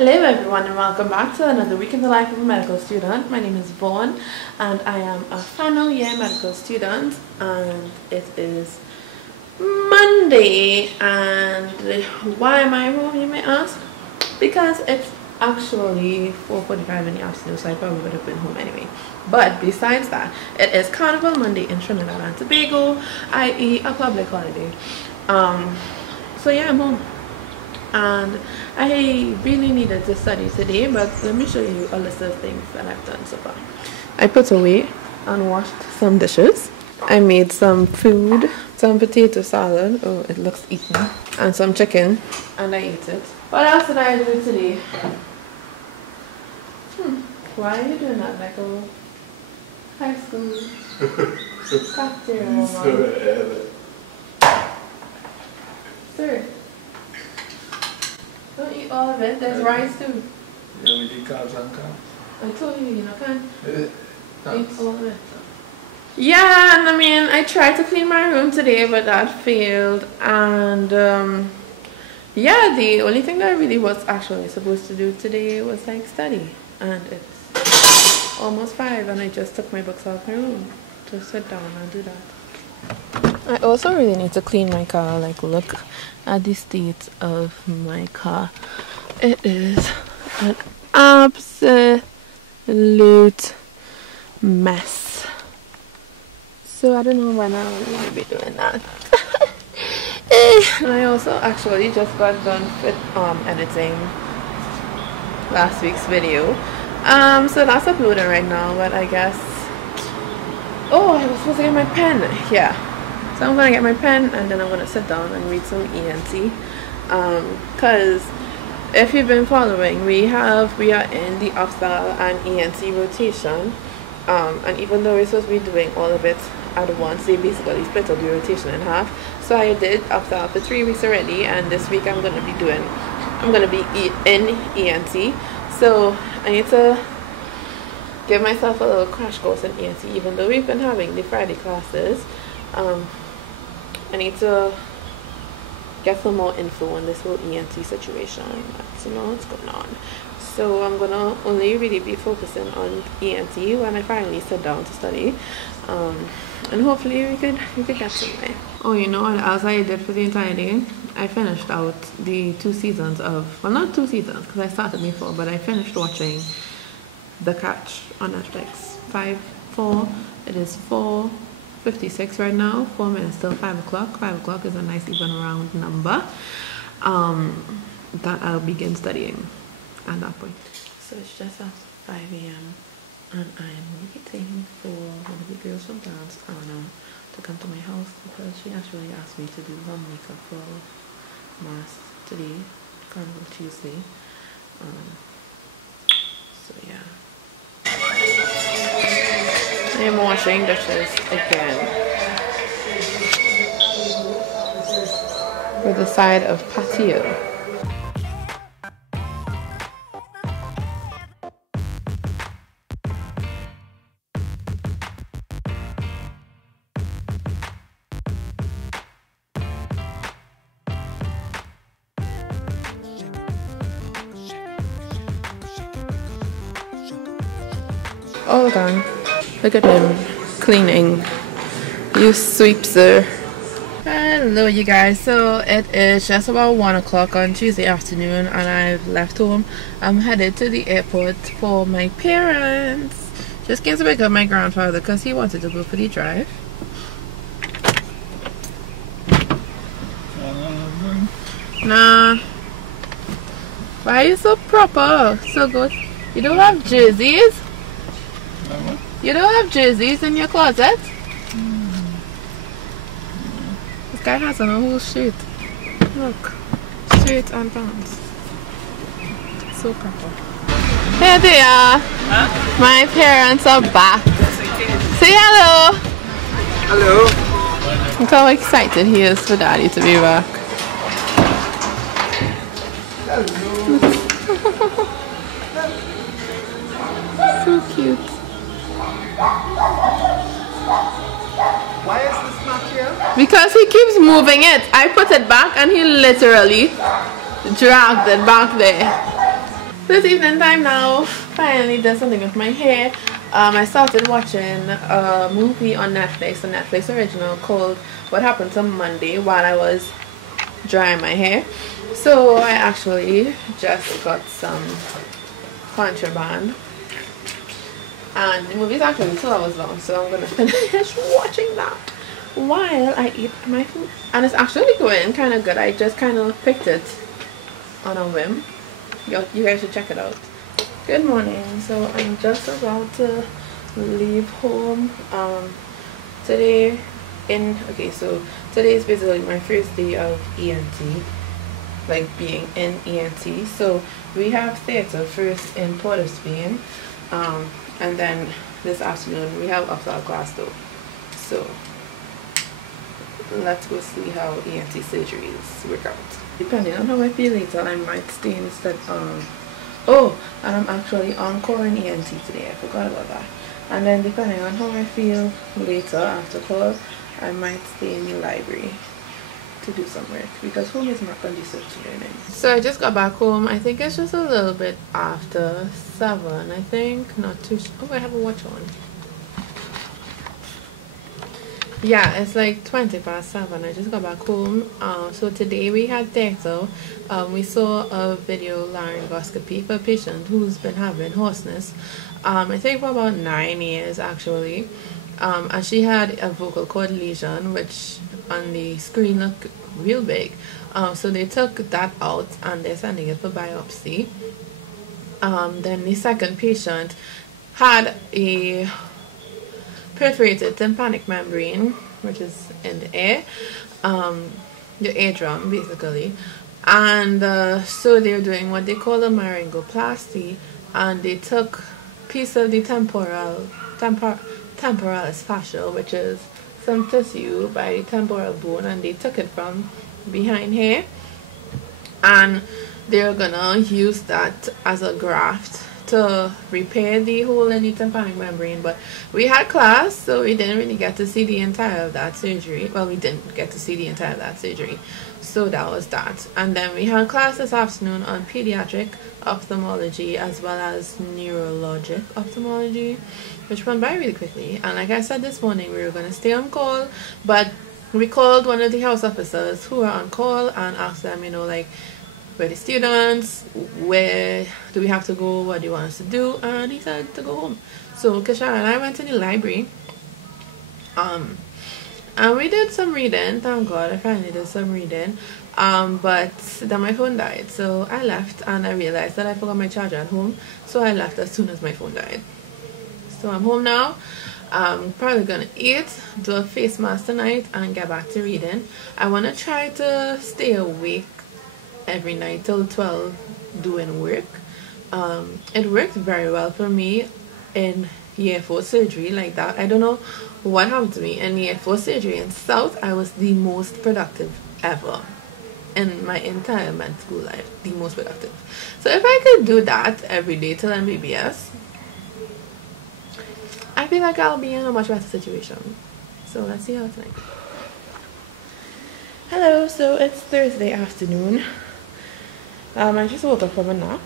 Hello everyone and welcome back to another week in the life of a medical student. My name is Vaughn and I am a final year medical student, and it is Monday. And why am I home, you may ask? Because it's actually 4:45 in the afternoon, so I probably would have been home anyway. But besides that, it is Carnival Monday in Trinidad and Tobago, i.e. a public holiday. So yeah, I'm home. And I really needed to study today, but let me show you a list of things that I've done so far. I put away and washed some dishes. I made some food, some potato salad, oh it looks eaten, and some chicken, and I ate it. What else did I do today? Why are you doing that like a high school cafeteria? Sir, don't eat all of it. There's rice too. You want me to eat carbs and carbs? I told you, you know, can't eat all of it. Yeah, and I mean, I tried to clean my room today, but that failed. And yeah, the only thing that I really was actually supposed to do today was like study. And it's almost 5, and I just took my books out of my room to sit down and do that. I also really need to clean my car. Like, look at the state of my car. It is an absolute mess. So I don't know when I will really be doing that. And I also actually just got done with editing last week's video. So that's uploading right now, but I guess, oh, I was supposed to get my pen. Yeah, so I'm gonna get my pen and then I'm gonna sit down and read some ENT, because if you've been following, we are in the Obstal and ENT rotation, and even though we're supposed to be doing all of it at once, they basically split up the rotation in half. So I did Obstal for 3 weeks already, and this week I'm gonna be in ENT. So I need to give myself a little crash course in ENT, even though we've been having the Friday classes. I need to get some more info on this whole ENT situation. That's, you know, what's going on. So I'm gonna only really be focusing on ENT when I finally sit down to study, and hopefully we could get somewhere. Oh, you know what else I did for the entire day? I finished out the 2 seasons of, well, not 2 seasons because I started before, but I finished watching The Catch on Netflix. 4. It is 4:56 right now. 4 minutes till 5 o'clock. 5 o'clock is a nice even round number. That I'll begin studying at that point. So it's just after 5 a.m. and I'm waiting for one of the girls from dance, Anna, to come to my house because she actually asked me to do her makeup for mass today, Carnival Tuesday. So yeah. I am washing dishes again with the side of patio. All done. Look at him cleaning. You sweepser. Hello you guys. So it is just about 1 o'clock on Tuesday afternoon and I've left home. I'm headed to the airport for my parents. Just came to pick up my grandfather because he wanted to go for the drive. Nah. Why are you so proper? So good. You don't have jerseys? You don't have jerseys in your closet? This guy has on a whole shirt. Look. Shirt and pants. So proper. Here they are. Huh? My parents are back. Say hello. Hello. Look how excited he is for Daddy to be back. Hello. So cute. Why is this not here? Because he keeps moving it. I put it back and he literally dragged it back there. So it's evening time now. Finally did something with my hair. I started watching a movie on Netflix, a Netflix original called What Happened to Monday, while I was drying my hair. So I actually just got some contraband. And the movie is actually 2 hours long, so I'm gonna finish watching that while I eat my food. And it's actually going kind of good. I just kind of picked it on a whim. You guys should check it out. Good morning. So I'm just about to leave home. Today is basically my first day of ENT, like being in ENT. So we have theater first in Port of Spain, and then this afternoon we have after class though. So let's go see how ENT surgeries work out. Depending on how I feel later, I might stay instead. Oh, and I'm actually encore in ENT today. I forgot about that. And then depending on how I feel later after call, I might stay in the library to do some work because home is not conducive to learning. So I just got back home. I think it's just a little bit after 7. I think not too. Oh, I have a watch on. Yeah, it's like 7:20. I just got back home. So today we had theater. We saw a video laryngoscopy for a patient who's been having hoarseness. I think for about 9 years actually. And she had a vocal cord lesion, which on the screen looked real big. So they took that out and they're sending it for biopsy. Then the second patient had a perforated tympanic membrane, which is in the air, the eardrum basically, and so they're doing what they call a laryngoplasty, and they took piece of the temporalis fascia, which is some tissue by the temporal bone, and they took it from behind here, and they're gonna use that as a graft to repair the hole in the tympanic membrane. But we had class, so we didn't really get to see the entire of that surgery. Well, we didn't get to see the entire of that surgery, so that was that. And then we had class this afternoon on pediatric ophthalmology as well as neurologic ophthalmology, which went by really quickly. And like I said this morning, we were going to stay on call, but we called one of the house officers who were on call and asked them, you know, like, where the students, where do we have to go, what do you want us to do, and he said to go home. So Kisha and I went to the library, and we did some reading. Thank God I finally did some reading, but then my phone died, so I left, and I realized that I forgot my charger at home, so I left as soon as my phone died. So I'm home now. I'm probably gonna eat, do a face mask tonight, and get back to reading. I want to try to stay awake every night till 12 doing work. It worked very well for me in year 4 surgery like that. I don't know what happened to me in year 4 surgery in South. I was the most productive ever in my entire med school life, the most productive. So if I could do that every day till MBBS, I feel like I'll be in a much better situation. So let's see how tonight. Hello, so it's Thursday afternoon. I just woke up from a nap.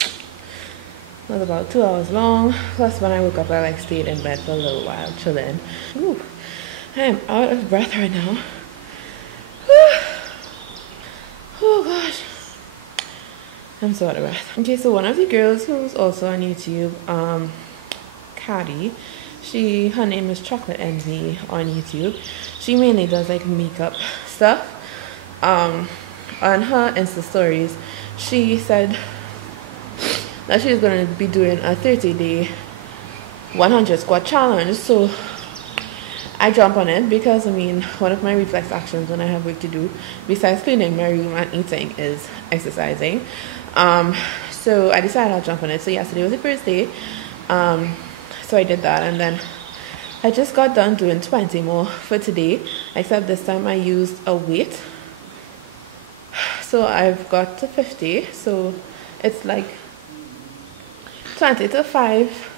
It was about 2 hours long. Plus when I woke up I like stayed in bed for a little while chilling. Ooh, I am out of breath right now. Oh gosh, I'm so out of breath. Okay, so one of the girls who's also on YouTube, Caddy, her name is Chocolate Envy on YouTube. She mainly does like makeup stuff. On her Insta stories, she said that she's going to be doing a 30-day 100 squat challenge. So I jump on it because I mean, one of my reflex actions when I have work to do besides cleaning my room and eating is exercising. So I decided I'll jump on it. So yesterday was the first day. So I did that, and then I just got done doing 20 more for today, except this time I used a weight. So I've got to 50, so it's like 20 to 5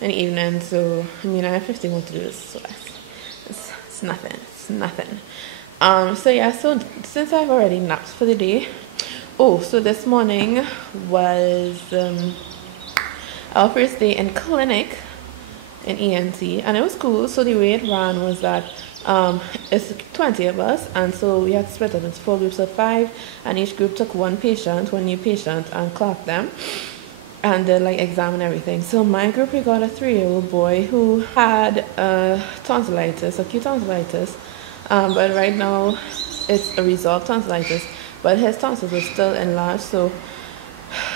in the evening. So I mean, I have 50 more to do this, so it's nothing. So yeah, so since I've already napped for the day, Oh, so this morning was our first day in clinic in ENT, and it was cool. So the way it ran was that it's 20 of us, and so we had to split it into 4 groups of 5, and each group took one new patient, and clocked them, and then like examine everything. So my group, we got a 3-year-old boy who had tonsillitis, acute tonsillitis, but right now it's a resolved tonsillitis, but his tonsils are still enlarged. So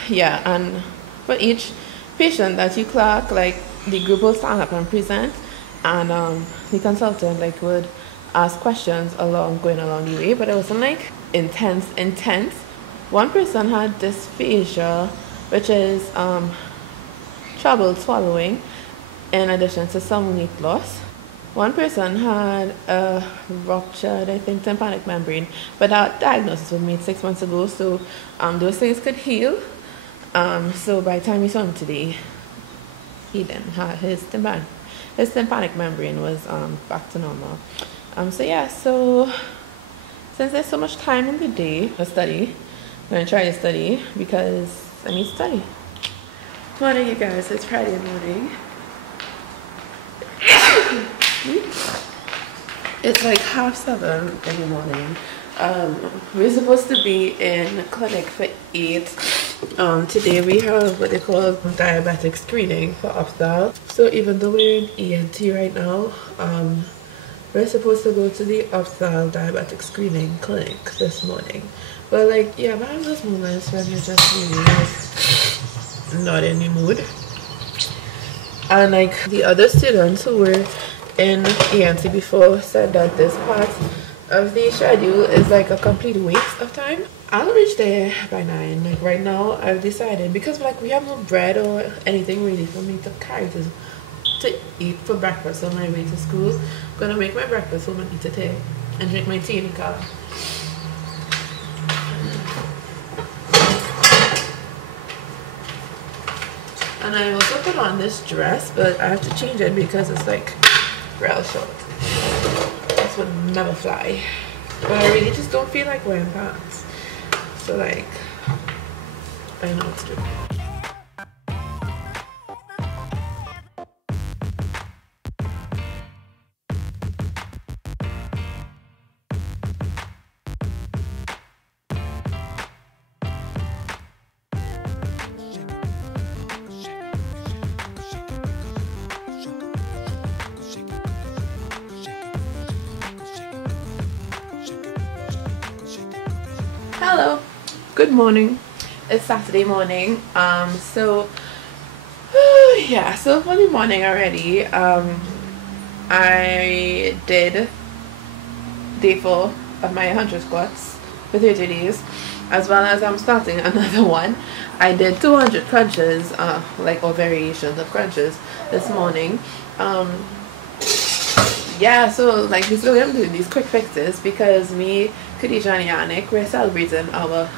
yeah, and for each patient that you clock, like the group will stand up and present, and the consultant like would ask questions going along the way, but it wasn't like intense. One person had dysphagia, which is trouble swallowing in addition to some weight loss. One person had a ruptured, I think, tympanic membrane, but that diagnosis was made 6 months ago, so those things could heal. So by the time we saw him today, he didn't have his tympanic membrane was back to normal. So yeah, so since there's so much time in the day to study, I'm gonna try to study because I need to study. Morning, you guys. It's Friday morning. It's like 7:30 in the morning. We're supposed to be in clinic for 8. Today we have what they call diabetic screening for opthal. So even though we're in ENT right now, we're supposed to go to the opthal diabetic screening clinic this morning. But like, yeah, but I have those moments when you're just really like not in the mood. And like the other students who were in ENT before said that this part of the schedule is like a complete waste of time. I'll reach there by 9. Like right now I've decided, because like we have no bread or anything really for me to carry to eat for breakfast on my way to school. I'm gonna make my breakfast home and eat it here and drink my tea in the car. And I also put on this dress, but I have to change it because it's like real short. This would never fly. But I really just don't feel like wearing pants. So like, I know what to do. Hello, good morning. It's Saturday morning. So yeah, so for the morning already, I did day 4 of my 100 squats for 30 days, as well as I'm starting another one. I did 200 crunches, or variations of crunches this morning. Yeah, so like basically I'm doing these quick fixes because me, Khadija and Yannick, we're celebrating our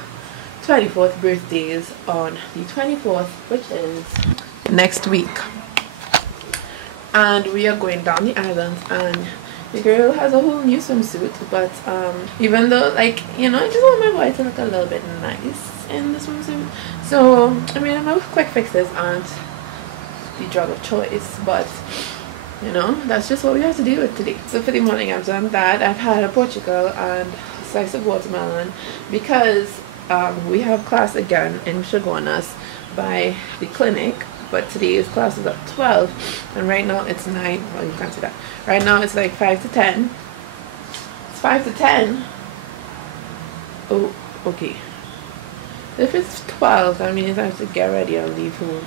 24th birthdays on the 24th, which is next week. And we are going down the island, and the girl has a whole new swimsuit, but even though, like, you know, I just want my boy to look a little bit nice in the swimsuit. So, I mean, my quick fixes aren't the drug of choice, but you know, that's just what we have to deal with today. So for the morning I've done that. I've had a Portugal and a slice of watermelon because we have class again in Chaguanas by the clinic, but today's class is at 12 and right now it's 9. Well, you can't see that. Right now it's like 5 to 10. It's 5 to 10. Oh, okay. If it's 12, that means I have to get ready and leave home.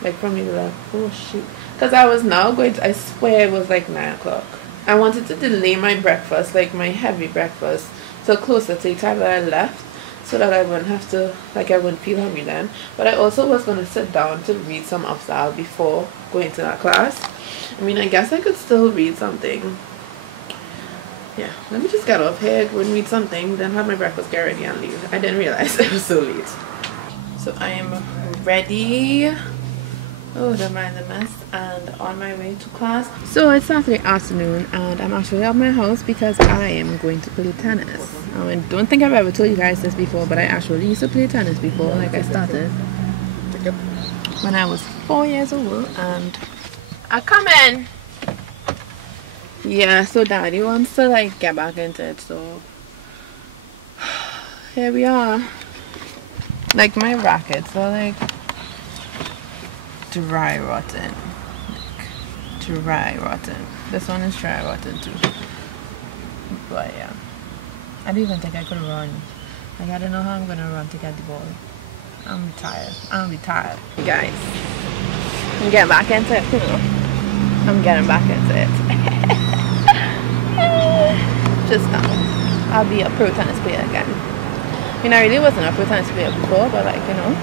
Like from me, like, oh shoot. Because I was now going to, I swear it was like 9 o'clock. I wanted to delay my breakfast, like my heavy breakfast, till closer to the time that I left, so that I wouldn't have to, like I wouldn't feel hungry then. But I also was going to sit down to read some opthal before going to that class. I mean, I guess I could still read something. Yeah, let me just get off here, go and read something, then have my breakfast, get ready and leave. I didn't realize it was so late. So I am ready Oh, don't mind the mess. And on my way to class. So it's Saturday afternoon and I'm actually at my house because I am going to play tennis. I don't think I've ever told you guys this before, but I actually used to play tennis before. Like I started when I was 4 years old and I come in. Yeah, so daddy wants to like get back into it, so here we are. Like my rackets are like dry rotten. Like, dry rotten. This one is dry rotten too. But yeah, I don't even think I could run. Like I don't know how I'm gonna run to get the ball. I'm tired. I'll be tired. Guys, I'm getting back into it. I'm getting back into it. Just now. I'll be a pro tennis player again. I mean, I really wasn't a pro tennis player before, but like, you know.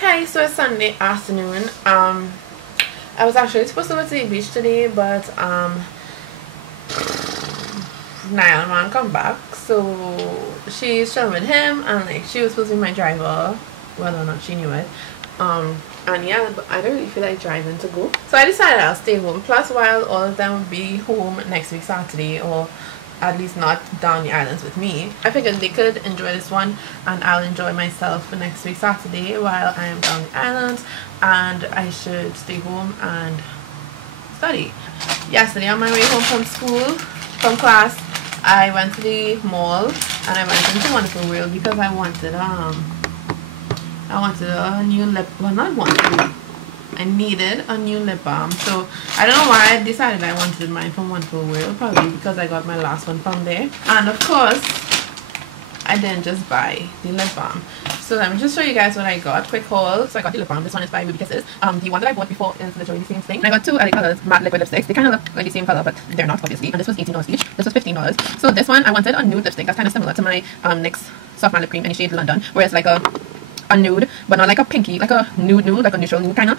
Hi, so it's Sunday afternoon. I was actually supposed to go to the beach today, but Niall man come back, so she's chilling with him, and like she was supposed to be my driver, whether or not she knew it. And yeah, but I don't really feel like driving to go, so I decided I'll stay home. Plus, while all of them will be home next week Saturday, or at least not down the islands with me, I figured they could enjoy this one and I'll enjoy myself for next week Saturday while I am down the islands, and I should stay home and study. Yesterday on my way home from class, I went to the mall and I went into Wonderful World because I wanted a new lip, well not wanted, I needed a new lip balm. So I don't know why I decided I wanted mine from Wonderful World, probably because I got my last one from there. And of course I didn't just buy the lip balm. So let me just show you guys what I got. Quick haul. So I got the lip balm. This one is by Ruby Kisses. The one that I bought before is literally the same thing. And I got two other colors, matte liquid lipsticks. They kind of look like the same color, but they're not, obviously. And this was $18 each. This was $15. So this one, I wanted a nude lipstick that's kind of similar to my NYX Soft Matte Lip Cream in the shade London, where it's like a nude, but not like a pinky, like a nude, like a neutral nude kind of.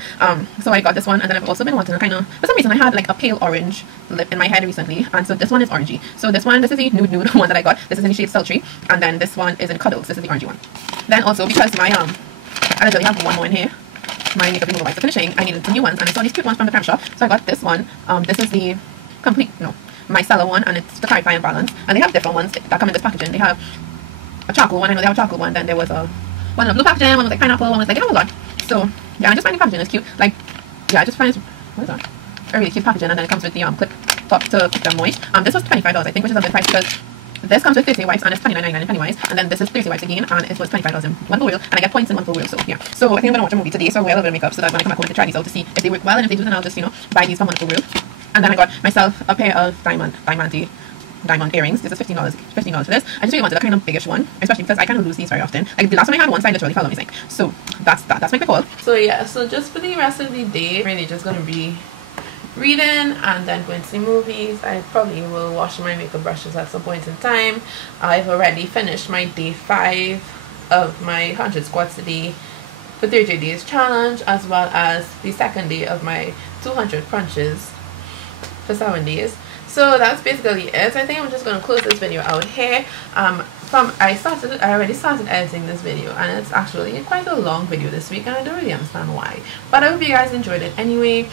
So I got this one, and then I've also been wanting a kind of, for some reason I had like a pale orange lip in my head recently, and so this one is orangey. So this is the nude one that I got. This is in the shade Sultry, and then this one is in Cuddles. This is the orangey one. Then also, because my I literally have one more in here, my makeup remover wipes are finishing, I needed 2 new ones, and I saw these cute ones from the pram shop, so I got this one. This is the micellar one, and it's the Clarify and Balance, and they have different ones that come in this packaging. They have a charcoal one. I know they have a charcoal one. Then there was one of blue packaging, one was like pineapple, one was like, you know, a lot. So yeah, I just find the packaging is cute. Like, yeah, I just find what is that? A really cute packaging, and then it comes with the clip top to keep them moist. This was $25, I think, which is a good price because this comes with 30 wipes and it's $29.99 in Pennywise, and then this is 30 wipes again and it was $25 in Wonderful Wheel, and I get points in Wonderful Wheel. So yeah, so I think I'm gonna watch a movie today, so I'll wear a little bit of makeup so that when I come back home I can try these out to see if they work well, and if they do then I'll just, you know, buy these from Wonderful Wheel. And then I got myself a pair of diamond earrings. This is $15 for this. I just really wanted a kind of biggish one, especially because I kind of lose these very often. Like the last time I had one side literally fell on my sink. So that's my quick haul. So yeah, so just for the rest of the day, really just gonna be reading and then going to see movies. I probably will wash my makeup brushes at some point in time. I've already finished my day 5 of my 100 squats a day for 30 days challenge, as well as the second day of my 200 crunches for 7 days. So that's basically it. I think I'm just going to close this video out here. I already started editing this video, and it's actually quite a long video this week, and I don't really understand why, but I hope you guys enjoyed it anyway.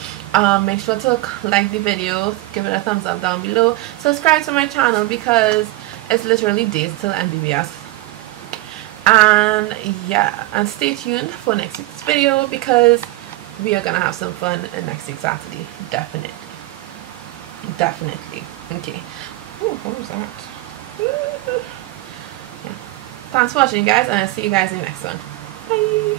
Make sure to like the video, give it a thumbs up down below, subscribe to my channel because it's literally days till MBBS, and yeah, and stay tuned for next week's video because we are gonna have some fun next week Saturday. Definitely. Okay. Ooh, what was that? Yeah. Thanks for watching, guys, and I'll see you guys in the next one. Bye.